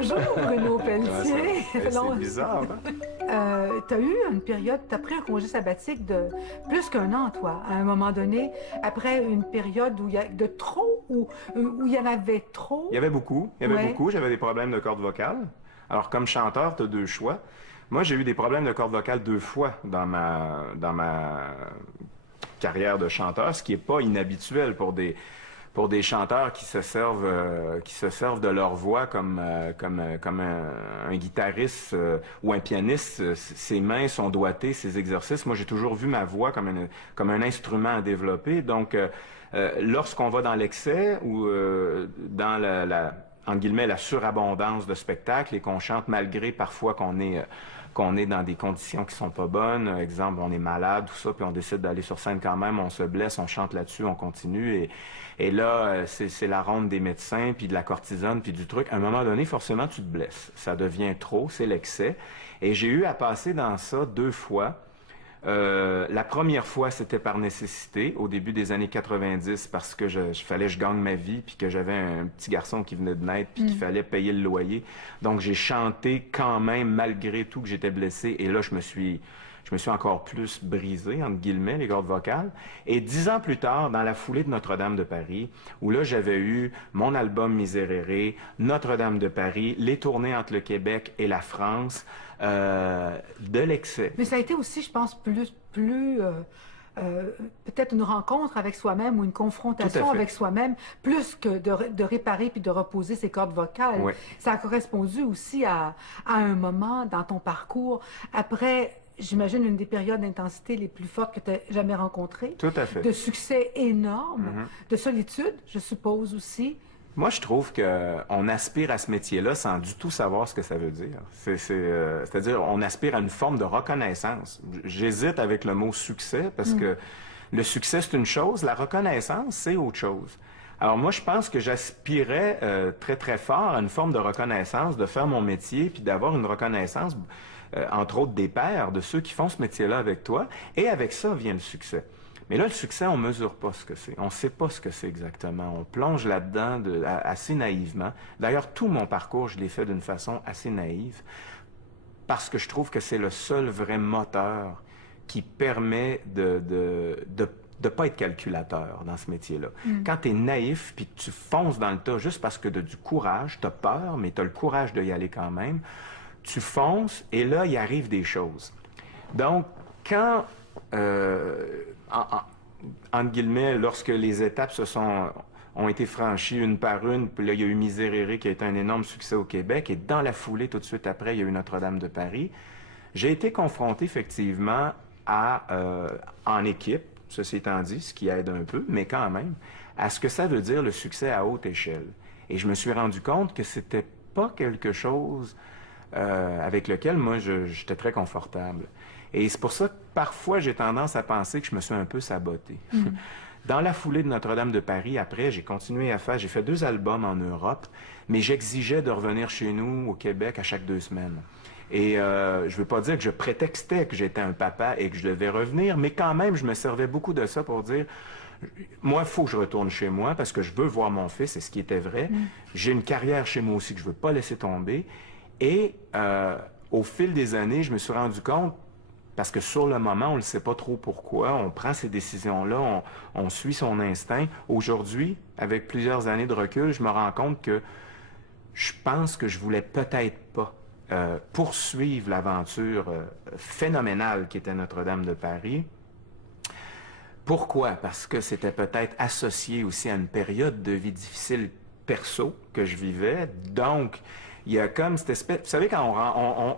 Bonjour, Bruno Comment ça Pelletier. va? C'est bizarre, hein? Tu as eu une période, tu as pris un congé sabbatique de plus qu'un an, toi, à un moment donné, après une période où il y a de trop, où il y en avait trop. Il y avait beaucoup. Il y avait Ouais. beaucoup. J'avais des problèmes de cordes vocales. Alors, comme chanteur, tu as deux choix. Moi, j'ai eu des problèmes de cordes vocales deux fois dans ma carrière de chanteur, ce qui n'est pas inhabituel pour des chanteurs qui se servent de leur voix comme un guitariste ou un pianiste. Ses mains sont doigtées, ses exercices. Moi, j'ai toujours vu ma voix comme un instrument à développer. Donc, lorsqu'on va dans l'excès ou dans entre guillemets, la surabondance de spectacles et qu'on chante malgré parfois qu'on est dans des conditions qui sont pas bonnes. Exemple, on est malade, tout ça, puis on décide d'aller sur scène quand même, on se blesse, on chante là-dessus, on continue. Et là, c'est la ronde des médecins, puis de la cortisone, puis du truc. À un moment donné, forcément, tu te blesses. Ça devient trop, c'est l'excès. Et j'ai eu à passer dans ça deux fois. La première fois, c'était par nécessité, au début des années 90, parce que fallait que je gagne ma vie, puis que j'avais un petit garçon qui venait de naître, puis qu'il fallait payer le loyer. Donc, j'ai chanté quand même, malgré tout que j'étais blessé. Et là, je me suis encore plus brisé, entre guillemets, les cordes vocales. Et 10 ans plus tard, dans la foulée de Notre-Dame de Paris, où là, j'avais eu mon album Miserere, Notre-Dame de Paris, les tournées entre le Québec et la France, de l'excès. Mais ça a été aussi, je pense, peut-être une rencontre avec soi-même ou une confrontation Tout à fait. avec soi-même, plus que de réparer puis de reposer ses cordes vocales. Oui. Ça a correspondu aussi à un moment dans ton parcours, après, j'imagine, une des périodes d'intensité les plus fortes que tu as jamais rencontrées, Tout à fait. de succès énorme, de solitude, je suppose aussi. Moi, je trouve qu'on aspire à ce métier-là sans du tout savoir ce que ça veut dire. C'est-à-dire, on aspire à une forme de reconnaissance. J'hésite avec le mot succès parce que le succès, c'est une chose, la reconnaissance, c'est autre chose. Alors moi, je pense que j'aspirais très, très fort à une forme de reconnaissance, de faire mon métier, puis d'avoir une reconnaissance, entre autres des pairs, de ceux qui font ce métier-là avec toi. Et avec ça vient le succès. Mais là, le succès, on mesure pas ce que c'est. On sait pas ce que c'est exactement. On plonge là-dedans assez naïvement. D'ailleurs, tout mon parcours, je l'ai fait d'une façon assez naïve parce que je trouve que c'est le seul vrai moteur qui permet de pas être calculateur dans ce métier-là. Quand tu es naïf puis que tu fonces dans le tas juste parce que tu as du courage, tu as peur, mais tu as le courage d'y aller quand même, tu fonces et là, il arrive des choses. Donc, quand entre guillemets, lorsque les étapes ont été franchies une par une, puis là, il y a eu Miserere qui a été un énorme succès au Québec, et dans la foulée, tout de suite après, il y a eu Notre-Dame de Paris. J'ai été confronté effectivement en équipe, ceci étant dit, ce qui aide un peu, mais quand même, à ce que ça veut dire le succès à haute échelle. Et je me suis rendu compte que c'était pas quelque chose avec lequel moi j'étais très confortable. Et c'est pour ça que parfois j'ai tendance à penser que je me suis un peu saboté. Dans la foulée de Notre-Dame de Paris, après, j'ai continué à faire, j'ai fait 2 albums en Europe, mais j'exigeais de revenir chez nous au Québec à chaque 2 semaines. Et je veux pas dire que je prétextais que j'étais un papa et que je devais revenir, mais quand même, je me servais beaucoup de ça pour dire, moi, il faut que je retourne chez moi parce que je veux voir mon fils, et ce qui était vrai. J'ai une carrière chez moi aussi que je veux pas laisser tomber. Et au fil des années, je me suis rendu compte, parce que sur le moment, on ne sait pas trop pourquoi, on prend ces décisions-là, on suit son instinct. Aujourd'hui, avec plusieurs années de recul, je me rends compte que je pense que je voulais peut-être pas poursuivre l'aventure phénoménale qui était Notre-Dame de Paris. Pourquoi? Parce que c'était peut-être associé aussi à une période de vie difficile perso que je vivais. Donc, il y a comme cette espèce... Vous savez, quand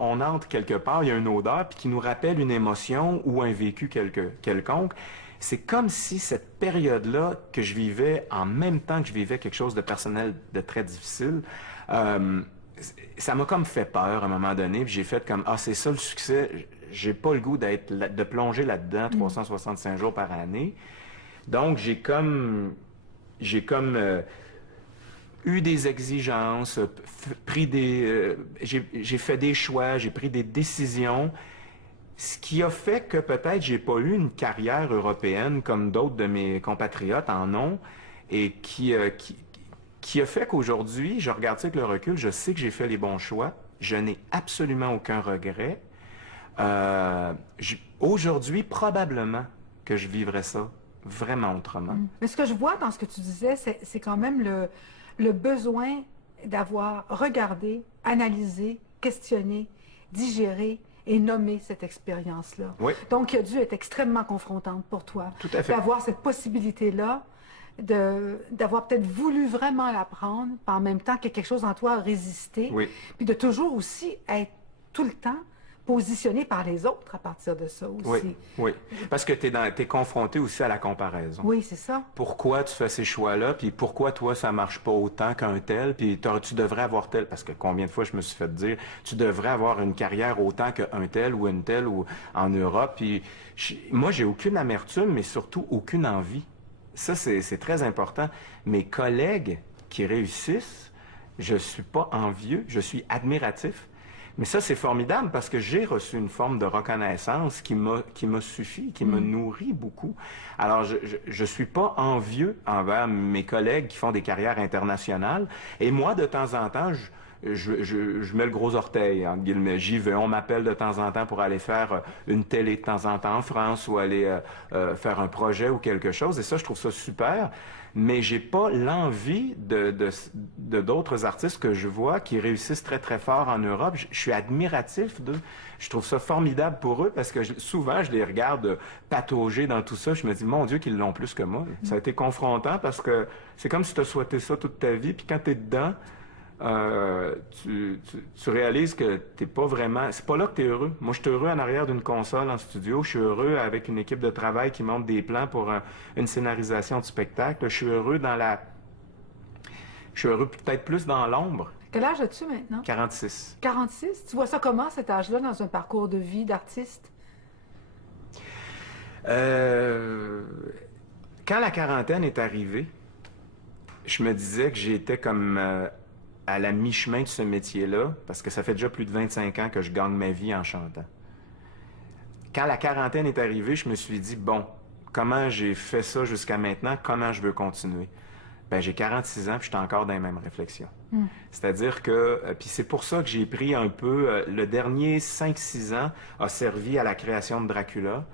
on entre quelque part, il y a une odeur puis qui nous rappelle une émotion ou un vécu quelconque. C'est comme si cette période-là que je vivais en même temps que je vivais quelque chose de personnel de très difficile, ça m'a comme fait peur à un moment donné. Puis j'ai fait comme, ah, c'est ça le succès. J'ai pas le goût de plonger là-dedans 365 jours par année. Donc, j'ai comme eu des exigences, j'ai fait des choix, j'ai pris des décisions, ce qui a fait que peut-être j'ai pas eu une carrière européenne comme d'autres de mes compatriotes en ont, et qui a fait qu'aujourd'hui, je regarde ça avec le recul, je sais que j'ai fait les bons choix, je n'ai absolument aucun regret. Aujourd'hui, probablement que je vivrais ça vraiment autrement. Mais ce que je vois dans ce que tu disais, c'est quand même le besoin d'avoir regardé, analysé, questionné, digéré et nommé cette expérience-là. Oui, Donc, qui a dû être extrêmement confrontante pour toi. tout à fait. D'avoir cette possibilité-là, d'avoir peut-être voulu vraiment l'apprendre, puis en même temps que quelque chose en toi a résisté, Oui, puis de toujours aussi être tout le temps positionné par les autres à partir de ça oui, aussi. oui. Parce que t'es confronté aussi à la comparaison. Oui, c'est ça. Pourquoi tu fais ces choix-là, puis pourquoi toi ça marche pas autant qu'un tel, puis tu devrais avoir tel, parce que combien de fois je me suis fait dire, tu devrais avoir une carrière autant qu'un tel ou une telle ou en Europe, puis moi j'ai aucune amertume, mais surtout aucune envie. Ça c'est très important. Mes collègues qui réussissent, je suis pas envieux, je suis admiratif. Mais ça, c'est formidable parce que j'ai reçu une forme de reconnaissance qui m'a suffi, qui me nourrit beaucoup. Alors, je suis pas envieux envers mes collègues qui font des carrières internationales. Et moi, de temps en temps, je mets le gros orteil, entre guillemets. J'y vais. On m'appelle de temps en temps pour aller faire une télé de temps en temps en France ou aller faire un projet ou quelque chose. Et ça, je trouve ça super. Mais j'ai pas l'envie de d'autres artistes que je vois qui réussissent très, très fort en Europe. Je suis admiratif d'eux. Je trouve ça formidable pour eux parce que souvent, je les regarde patauger dans tout ça. Je me dis, mon Dieu, qu'ils l'ont plus que moi. Ça a été confrontant parce que c'est comme si tu as souhaité ça toute ta vie. Puis quand tu es dedans, tu réalises que t'es pas vraiment... C'est pas là que tu es heureux. Moi, je suis heureux en arrière d'une console en studio. Je suis heureux avec une équipe de travail qui monte des plans pour une scénarisation de spectacle. Je suis heureux Je suis heureux peut-être plus dans l'ombre. Quel âge as-tu maintenant? 46. 46? Tu vois ça comment, cet âge-là, dans un parcours de vie d'artiste? Quand la quarantaine est arrivée, je me disais que j'étais comme... à la mi-chemin de ce métier-là, parce que ça fait déjà plus de 25 ans que je gagne ma vie en chantant. Quand la quarantaine est arrivée, je me suis dit, bon, comment j'ai fait ça jusqu'à maintenant, comment je veux continuer? Ben, j'ai 46 ans, puis je suis encore dans les mêmes réflexions. C'est-à-dire que, puis c'est pour ça que j'ai pris un peu, le dernier 5-6 ans a servi à la création de Dracula,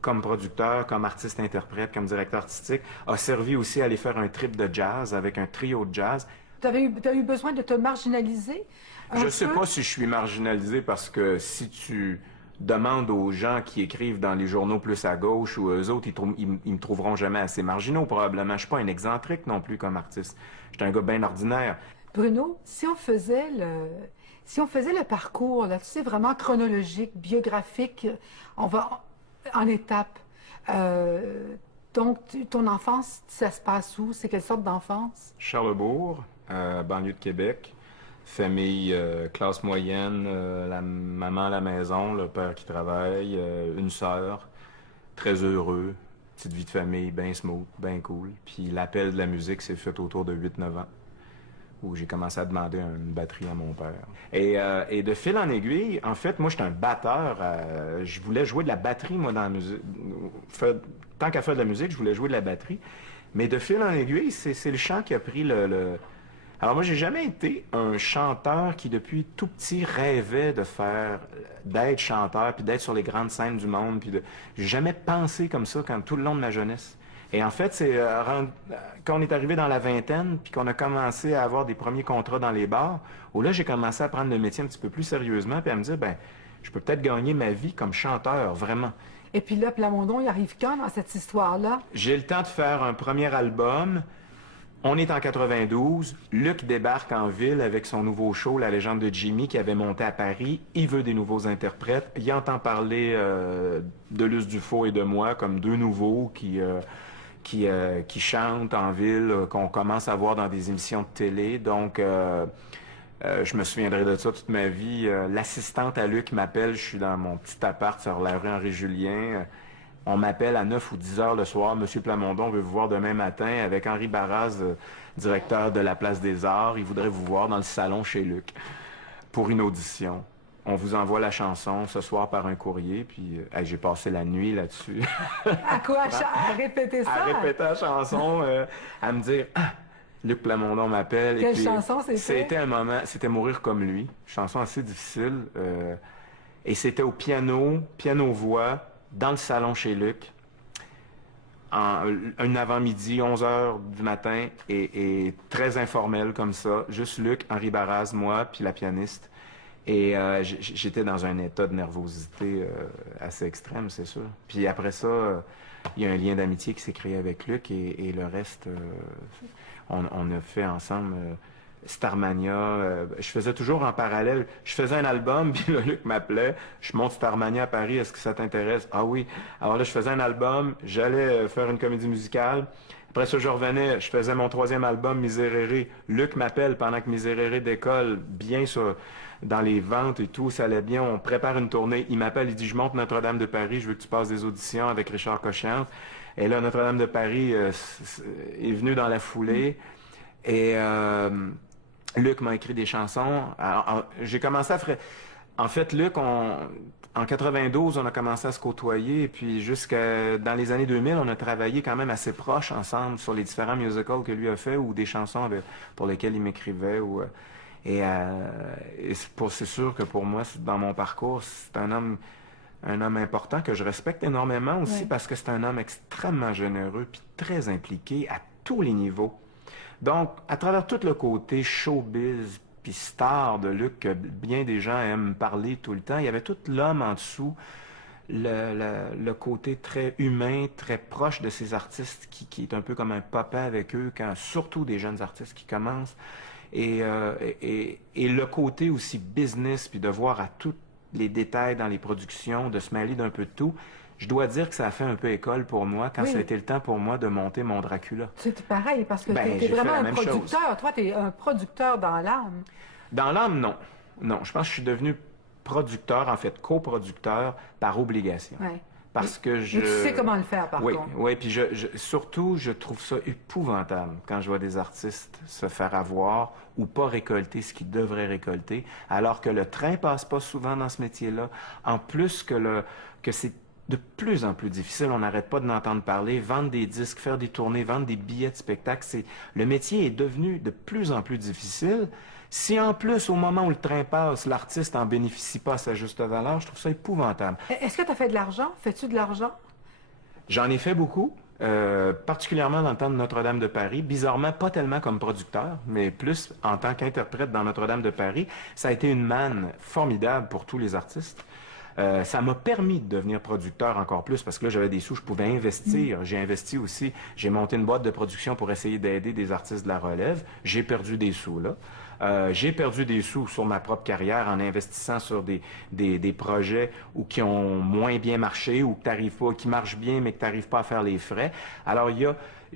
comme producteur, comme artiste-interprète, comme directeur artistique, a servi aussi à aller faire un trip de jazz avec un trio de jazz. T'as eu besoin de te marginaliser un Je peu? sais pas si je suis marginalisé parce que si tu demandes aux gens qui écrivent dans les journaux plus à gauche ou eux autres, ils me trouveront jamais assez marginaux probablement. Je suis pas un excentrique non plus comme artiste. Je suis un gars bien ordinaire. Bruno, si on faisait le parcours, là, tu sais, vraiment chronologique, biographique, on va en étapes. Donc, ton enfance, ça se passe où? C'est quelle sorte d'enfance? Charlesbourg, banlieue de Québec, famille classe moyenne, la maman à la maison, le père qui travaille, une sœur, très heureux, petite vie de famille, bien smooth, bien cool. Puis l'appel de la musique s'est fait autour de 8-9 ans, où j'ai commencé à demander une batterie à mon père. Et de fil en aiguille, en fait, moi, j'étais un batteur. Je voulais jouer de la batterie, moi, dans la musique. Tant qu'à faire de la musique, je voulais jouer de la batterie. Mais de fil en aiguille, c'est le chant qui a pris Alors moi, j'ai jamais été un chanteur qui, depuis tout petit, rêvait d'être chanteur, puis d'être sur les grandes scènes du monde. J'ai jamais pensé comme ça tout le long de ma jeunesse. Et en fait, c'est quand on est arrivé dans la vingtaine, puis qu'on a commencé à avoir des premiers contrats dans les bars, où là, j'ai commencé à prendre le métier un petit peu plus sérieusement, puis à me dire, ben, je peux peut-être gagner ma vie comme chanteur, vraiment. Et puis là, Plamondon, il arrive quand dans cette histoire-là? J'ai le temps de faire un premier album. On est en 92. Luc débarque en ville avec son nouveau show, La légende de Jimmy, qui avait monté à Paris. Il veut des nouveaux interprètes. Il entend parler de Luce Dufault et de moi comme deux nouveaux qui chantent en ville, qu'on commence à voir dans des émissions de télé. Donc, je me souviendrai de ça toute ma vie. L'assistante à Luc m'appelle, je suis dans mon petit appart sur la rue Henri-Julien. On m'appelle à 9 ou 10 heures le soir. Monsieur Plamondon veut vous voir demain matin avec Henri Barras, directeur de la Place des Arts. Il voudrait vous voir dans le salon chez Luc pour une audition. On vous envoie la chanson ce soir par un courrier, puis j'ai passé la nuit là-dessus. À quoi? À répéter ça? À répéter la chanson, à me dire Luc Plamondon m'appelle. Quelle Et puis, chanson c'était? c'était un moment, c'était Mourir comme lui. Chanson assez difficile. Et c'était au piano, piano-voix, dans le salon chez Luc. Un avant-midi, 11 heures du matin, et très informel comme ça. Juste Luc, Henri Barras, moi, puis la pianiste. Et j'étais dans un état de nervosité assez extrême, c'est sûr. Puis après ça, il y a un lien d'amitié qui s'est créé avec Luc, et le reste, on a fait ensemble Starmania. Je faisais toujours en parallèle. Je faisais un album, puis là, Luc m'appelait. Je monte Starmania à Paris, est-ce que ça t'intéresse? Ah oui. Alors là, je faisais un album, j'allais faire une comédie musicale. Après ça, je revenais, je faisais mon troisième album, Miserere. Luc m'appelle pendant que Miserere décolle, bien dans les ventes et tout, ça allait bien. On prépare une tournée. Il m'appelle, il dit, je monte Notre-Dame de Paris, je veux que tu passes des auditions avec Richard Cochian. Et là, Notre-Dame de Paris est venu dans la foulée. Et Luc m'a écrit des chansons. Alors, j'ai commencé à faire... En fait, Luc, en 92, on a commencé à se côtoyer, et puis jusqu'à dans les années 2000, on a travaillé quand même assez proche ensemble sur les différents musicals que lui a fait ou des chansons pour lesquelles il m'écrivait. C'est sûr que pour moi, dans mon parcours, c'est un homme important que je respecte énormément aussi parce que c'est un homme extrêmement généreux puis très impliqué à tous les niveaux. Donc, à travers tout le côté showbiz puis star de Luc, que bien des gens aiment parler tout le temps, il y avait tout l'homme en dessous, le côté très humain, très proche de ces artistes qui est un peu comme un papa avec eux, surtout des jeunes artistes qui commencent. Et le côté aussi business, puis de voir à tous les détails dans les productions, de se mêler d'un peu de tout. Je dois dire que ça a fait un peu école pour moi quand ça a été le temps pour moi de monter mon Dracula. C'est pareil, parce que tu es j'ai vraiment fait la un même producteur. chose. Toi, tu es un producteur dans l'âme. Dans l'âme, non. Non, je pense que je suis devenu producteur, en fait, coproducteur par obligation. Ouais. Parce que Mais tu sais comment le faire, par contre. Oui, puis surtout, je trouve ça épouvantable quand je vois des artistes se faire avoir ou pas récolter ce qu'ils devraient récolter, alors que le train passe pas souvent dans ce métier-là. En plus que c'est de plus en plus difficile, on n'arrête pas de l'entendre parler, vendre des disques, faire des tournées, vendre des billets de spectacle. Le métier est devenu de plus en plus difficile. Si en plus, au moment où le train passe, l'artiste n'en bénéficie pas à sa juste valeur, je trouve ça épouvantable. Est-ce que tu as fait de l'argent? Fais-tu de l'argent? J'en ai fait beaucoup, particulièrement dans le temps de Notre-Dame de Paris. Bizarrement, pas tellement comme producteur, mais plus en tant qu'interprète dans Notre-Dame de Paris. Ça a été une manne formidable pour tous les artistes. Ça m'a permis de devenir producteur encore plus parce que là, j'avais des sous, je pouvais investir. J'ai investi aussi. J'ai monté une boîte de production pour essayer d'aider des artistes de la relève. J'ai perdu des sous, là. J'ai perdu des sous sur ma propre carrière en investissant sur des projets qui ont moins bien marché ou qui marchent bien mais que tu n'arrives pas à faire les frais. Alors,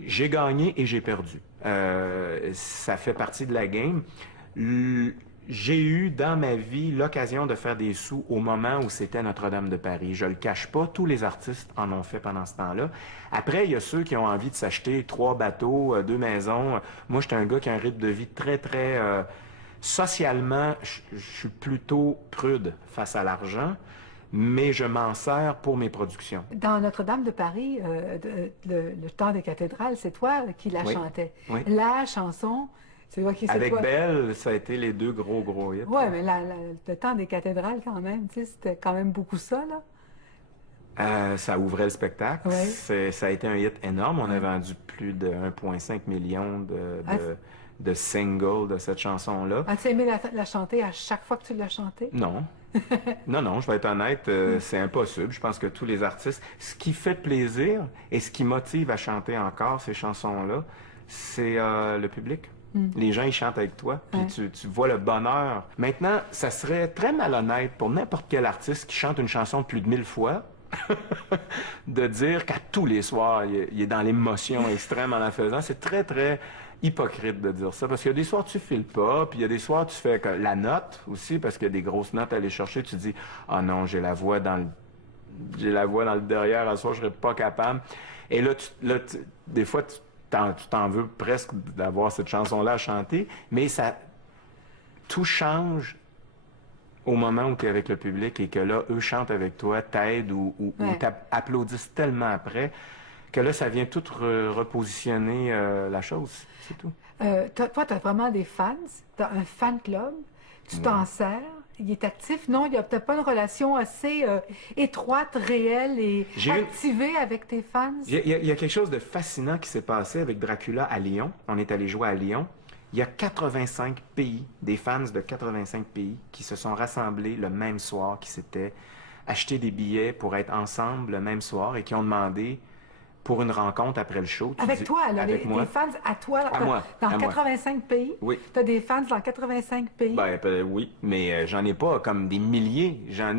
j'ai gagné et j'ai perdu. Ça fait partie de la game. J'ai eu dans ma vie l'occasion de faire des sous au moment où c'était Notre-Dame de Paris. Je le cache pas, tous les artistes en ont fait pendant ce temps-là. Après, il y a ceux qui ont envie de s'acheter 3 bateaux, 2 maisons. Moi, j'étais un gars qui a un rythme de vie très, très... socialement, je suis plutôt prude face à l'argent, mais je m'en sers pour mes productions. Dans Notre-Dame de Paris, le temps des cathédrales, c'est toi qui la chantais. Oui. La chanson... Avec Belle, ça a été les 2 gros hits. Oui, mais le temps des cathédrales, quand même, tu sais, c'était quand même beaucoup ça, là. Ça ouvrait le spectacle. Oui. Ça a été un hit énorme. On a vendu plus de 1,5 million de singles de cette chanson-là. As-tu aimé la chanter à chaque fois que tu l'as chantée? Non. Non, je vais être honnête, c'est impossible. Je pense que tous les artistes... Ce qui fait plaisir et ce qui motive à chanter encore ces chansons-là, c'est le public. Les gens, ils chantent avec toi, puis tu vois le bonheur. Maintenant, ça serait très malhonnête pour n'importe quel artiste qui chante une chanson plus de 1000 fois de dire qu'à tous les soirs, il est dans l'émotion extrême en la faisant. C'est très, très hypocrite de dire ça, parce qu'il y a des soirs tu files pas, puis il y a des soirs tu fais la note aussi, parce qu'il y a des grosses notes à aller chercher, tu dis « Ah non, j'ai la voix dans le derrière, à ce soir, je serais pas capable. » Et là, des fois, tu t'en veux presque d'avoir cette chanson-là à chanter, mais tout change au moment où tu es avec le public et que là, eux chantent avec toi, t'aident ou t'applaudissent tellement après que là, ça vient tout repositionner la chose, c'est tout. Toi, tu as vraiment des fans, tu as un fan club, tu t'en sers, il est actif. Non, il n'y a peut-être pas une relation assez étroite, réelle et J'ai eu- activée avec tes fans. il y a quelque chose de fascinant qui s'est passé avec Dracula à Lyon. On est allé jouer à Lyon. Il y a 85 pays, des fans de 85 pays qui se sont rassemblés le même soir, qui s'étaient achetés des billets pour être ensemble le même soir et qui ont demandé pour une rencontre après le show. Avec toi, là, avec moi. des fans à toi, À moi, dans à moi. 85 pays. Oui. Tu as des fans dans 85 pays. Oui, mais j'en ai pas comme des milliers. J'en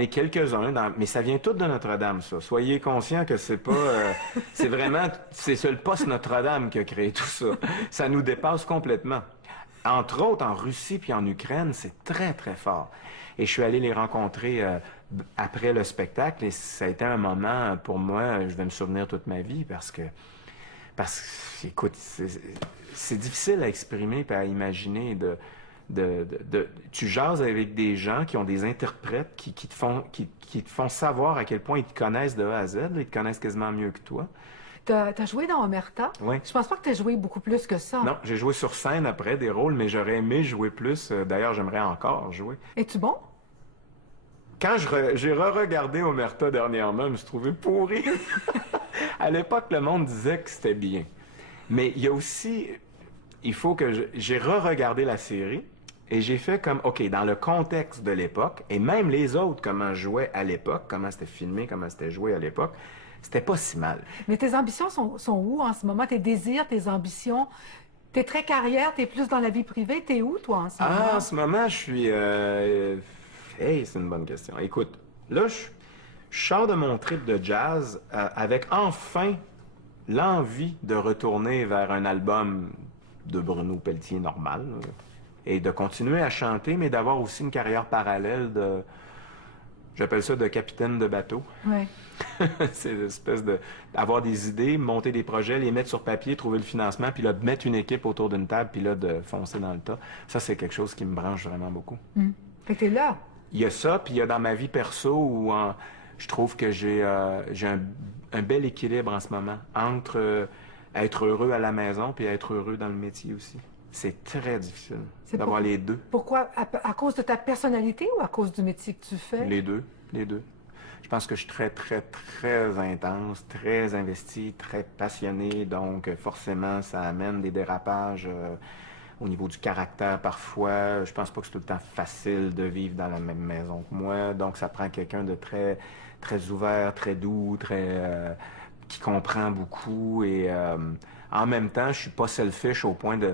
ai quelques-uns, mais ça vient tout de Notre-Dame, ça. Soyez conscients que c'est pas, c'est vraiment, c'est le poste Notre-Dame qui a créé tout ça. Ça nous dépasse complètement. Entre autres, en Russie puis en Ukraine, c'est très, très fort. Et je suis allé les rencontrer après le spectacle et ça a été un moment, pour moi, je vais me souvenir toute ma vie parce que, écoute, c'est difficile à exprimer et à imaginer tu jases avec des gens qui ont des interprètes qui te font savoir à quel point ils te connaissent de A à Z, là, ils te connaissent quasiment mieux que toi. Tu as joué dans Omerta. Oui. Je pense pas que tu as joué beaucoup plus que ça. Non, j'ai joué sur scène après des rôles, mais j'aurais aimé jouer plus. D'ailleurs, j'aimerais encore jouer. Es-tu bon? Quand j'ai re-regardé Omerta dernièrement, je me suis trouvé pourri. À l'époque, le monde disait que c'était bien. Mais il y a aussi, il faut que j'ai re-regardé la série et j'ai fait comme, OK, dans le contexte de l'époque, et même les autres, comment je jouais à l'époque, comment c'était filmé, comment c'était joué à l'époque, c'était pas si mal. Mais tes ambitions sont où en ce moment? Tes désirs, tes ambitions? T'es très carrière, t'es plus dans la vie privée. T'es où, toi, en ce moment? Ah, en ce moment, je suis... Hey, c'est une bonne question. Écoute, là, je sors de mon trip de jazz avec enfin l'envie de retourner vers un album de Bruno Pelletier normal et de continuer à chanter, mais d'avoir aussi une carrière parallèle de... J'appelle ça de capitaine de bateau. Oui. C'est l'espèce de avoir des idées, monter des projets, les mettre sur papier, trouver le financement, puis là, de mettre une équipe autour d'une table, puis là, de foncer dans le tas. Ça, c'est quelque chose qui me branche vraiment beaucoup. Fait que t'es là. Il y a ça, puis il y a dans ma vie perso où je trouve que j'ai un bel équilibre en ce moment entre être heureux à la maison puis être heureux dans le métier aussi. C'est très difficile d'avoir les deux. Pourquoi? À cause de ta personnalité ou à cause du métier que tu fais? Les deux, les deux. Je pense que je suis très, très, très intense, très investi, très passionné, donc forcément, ça amène des dérapages au niveau du caractère parfois. Je pense pas que c'est tout le temps facile de vivre dans la même maison que moi, donc ça prend quelqu'un de très, très ouvert, très doux, qui comprend beaucoup et en même temps, je suis pas selfish au point de...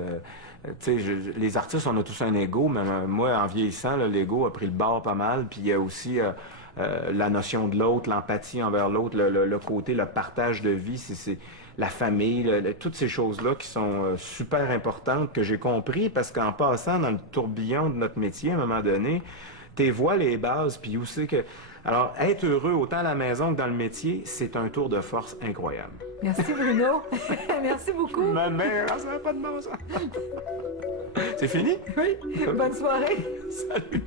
Tu sais, les artistes, on a tous un ego, mais moi, en vieillissant, l'ego a pris le bord pas mal, puis il y a aussi... la notion de l'autre, l'empathie envers l'autre, le côté, le partage de vie, c'est la famille, toutes ces choses-là qui sont super importantes que j'ai compris parce qu'en passant dans le tourbillon de notre métier, à un moment donné, tu vois les bases, puis où c'est que... Alors, être heureux autant à la maison que dans le métier, c'est un tour de force incroyable. Merci Bruno. Merci beaucoup. Ma mère, ça n'a pas de bon sens. C'est fini? Oui. Bonne soirée. Salut.